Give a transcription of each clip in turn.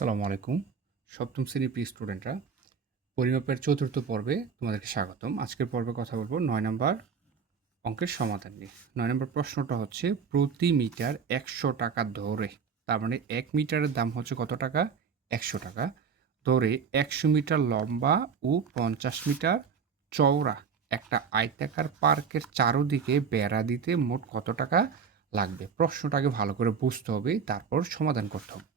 আসসালামু আলাইকুম। সপ্তম শ্রেণীর প্রিয় স্টুডেন্টরা, পরিমাপের চতুর্থ পর্বে তোমাদেরকে স্বাগতম। আজকের পর্বে কথা বলবো ৯ নাম্বার অঙ্কের সমাধান নিয়ে। ৯ নাম্বার প্রশ্নটা হচ্ছে প্রতি মিটার ১০০ টাকা ধরে, তার মানে ১ মিটারের দাম হচ্ছে কত টাকা? ১০০ টাকা। ধরে ১০০ মিটার লম্বা ও ৫০ মিটার চওড়া একটা আয়তাকার পার্কের চারদিকে বেড়া দিতে মোট কত টাকা লাগবে? প্রশ্নটাকে ভালো করে বুঝতে হবে, তারপর সমাধান করতে হবে।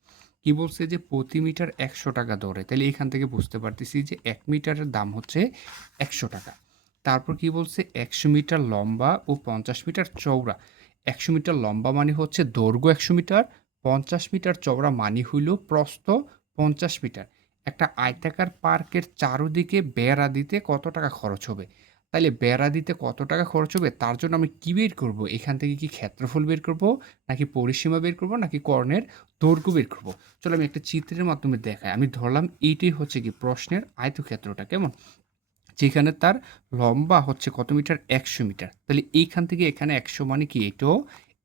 কি বলছে যে প্রতি মিটার ১০০ টাকা ধরে, তাহলে এখান থেকে বুঝতে পারতেছি যে ১ মিটারের দাম হচ্ছে ১০০ টাকা। তারপর কি বলছে ১০০ মিটার লম্বা ও ৫০ মিটার চওড়া। ১০০ মিটার লম্বা মানে হচ্ছে দৈর্ঘ্য ১০০ মিটার, ৫০ মিটার চওড়া মানে হইল প্রস্থ ৫০ মিটার। একটা আয়তাকার পার্কের চারদিকে বেড়া দিতে কত টাকা খরচ হবে? তাইলে বেড়া দিতে কত টাকা খরচ হবে তার জন্য আমি কি বের করব? এখান থেকে কি ক্ষেত্রফল বের করব, নাকি পরিসীমা বের করব, নাকি কর্ণের দৈর্ঘ্য বের করব? চলো আমি একটা চিত্রের মাধ্যমে দেখাই। আমি ধরলাম এইটাই হচ্ছে কি প্রশ্নের আয়তক্ষেত্রটা, কেমন? যেখানে তার লম্বা হচ্ছে কত মিটার? ১০০ মিটার। তাহলে এইখান থেকে এখানে ১০০ মানে কি এটাও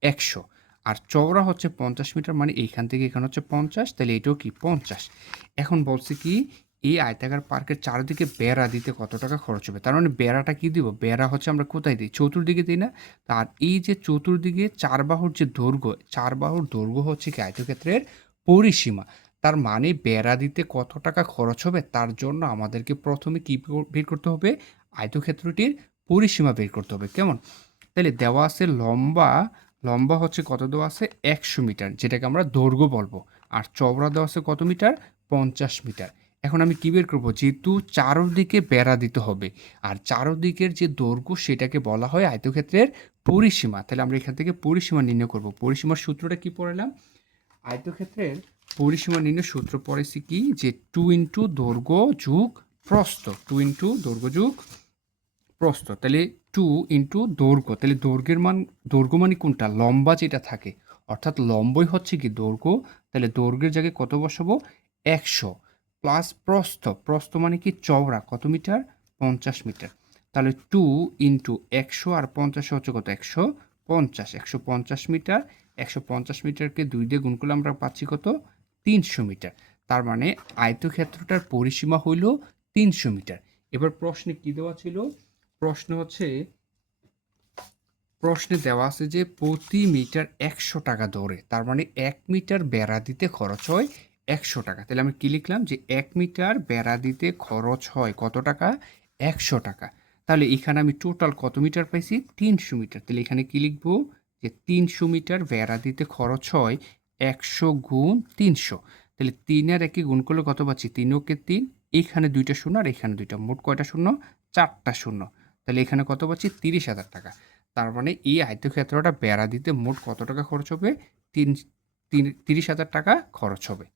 ১০০। আর চওড়া হচ্ছে ৫০ মিটার মানে এইখান থেকে এখানে হচ্ছে ৫০, তাহলে এটাও কি ৫০। এখন বলছে কি এই আয়তাকার পার্কের চারদিকে বেড়া দিতে কত টাকা খরচ হবে? তার মানে বেড়াটা কি দিব? বেড়া হচ্ছে আমরা কোথায় দিই? চতুর্দিকে দিই না? আর এই যে চতুর্দিকে ৪ বাহুর যে দৈর্ঘ্য, ৪ বাহুর দৈর্ঘ্য হচ্ছে কি আয়তক্ষেত্রের পরিসীমা। তার মানে বেড়া দিতে কত টাকা খরচ হবে তার জন্য আমাদেরকে প্রথমে কি বের করতে হবে? আয়তক্ষেত্রটির পরিসীমা বের করতে হবে, কেমন? তাহলে দেওয়া আছে লম্বা হচ্ছে কত দেওয়া আছে? ১০০ মিটার, যেটাকে আমরা দৈর্ঘ্য বলবো। আর চওড়া দেওয়া আছে কত মিটার? ৫০ মিটার। এখন আমি কি বের করব? যেহেতু চারদিকে বেড়া দিতে হবে, আর চারদিকের যে দৈর্ঘ্য সেটাকে বলা হয় আয়তক্ষেত্রের পরিসীমা। তাহলে আমরা এখান থেকে পরিসীমা নির্ণয় করব। পরিসীমার সূত্রটা কি পড়ালাম? আয়তক্ষেত্রের পরিসীমা নির্ণয়ের সূত্র পড়েছি কি যে 2 ইন্টু দৈর্ঘ্য যোগ প্রস্থ, 2 ইন্টু দৈর্ঘ্য যোগ প্রস্থ। তাহলে 2 ইন্টু দৈর্ঘ্য, তাহলে দৈর্ঘ্য মানে কোনটা? লম্বা যেটা থাকে, অর্থাৎ লম্বই হচ্ছে কি দৈর্ঘ্য। তাহলে দৈর্ঘ্যের জায়গায় কত বসাবো? ১০০ প্লাস প্রস্থ মানে কি চওড়া কত মিটার? ৫০ মিটার। তাহলে 2 ইন্টু ১০০ আর ৫০ হচ্ছে কত? ১৫০। ১৫০ মিটার, ১৫০ মিটারকে ২ দিয়ে গুণ করলে আমরা পাচ্ছি কত? ৩০০ মিটার। তার মানে আয়তক্ষেত্রটার পরিসীমা হইল ৩০০ মিটার। এবার প্রশ্নে কি দেওয়া ছিল? প্রশ্নে দেওয়া আছে যে প্রতি মিটার ১০০ টাকা ধরে, তার মানে ১ মিটার বেড়া দিতে খরচ হয় ১০০ টাকা। তাহলে আমি কি লিখলাম? যে ১ মিটার বেড়া দিতে খরচ হয় কত টাকা? ১০০ টাকা। তাহলে এখানে আমি টোটাল কত মিটার পাইছি? ৩০০ মিটার। তাহলে এখানে কি লিখব? যে ৩০০ মিটার বেড়া দিতে খরচ হয় ১০০ গুণ ৩০০। তাহলে ৩ আর ১ গুণ করলে কত পাচ্ছি? ৩ ওকে ৩, এখানে ২টা শূন্য আর এখানে ২টা, মোট কয়টা শূন্য? ৪টা শূন্য। তাহলে এখানে কত পাচ্ছি? ৩০,০০০ টাকা। তার মানে এই আয়তক্ষেত্রটা বেড়া দিতে মোট কত টাকা খরচ হবে? ৩০,০০০ টাকা খরচ হবে।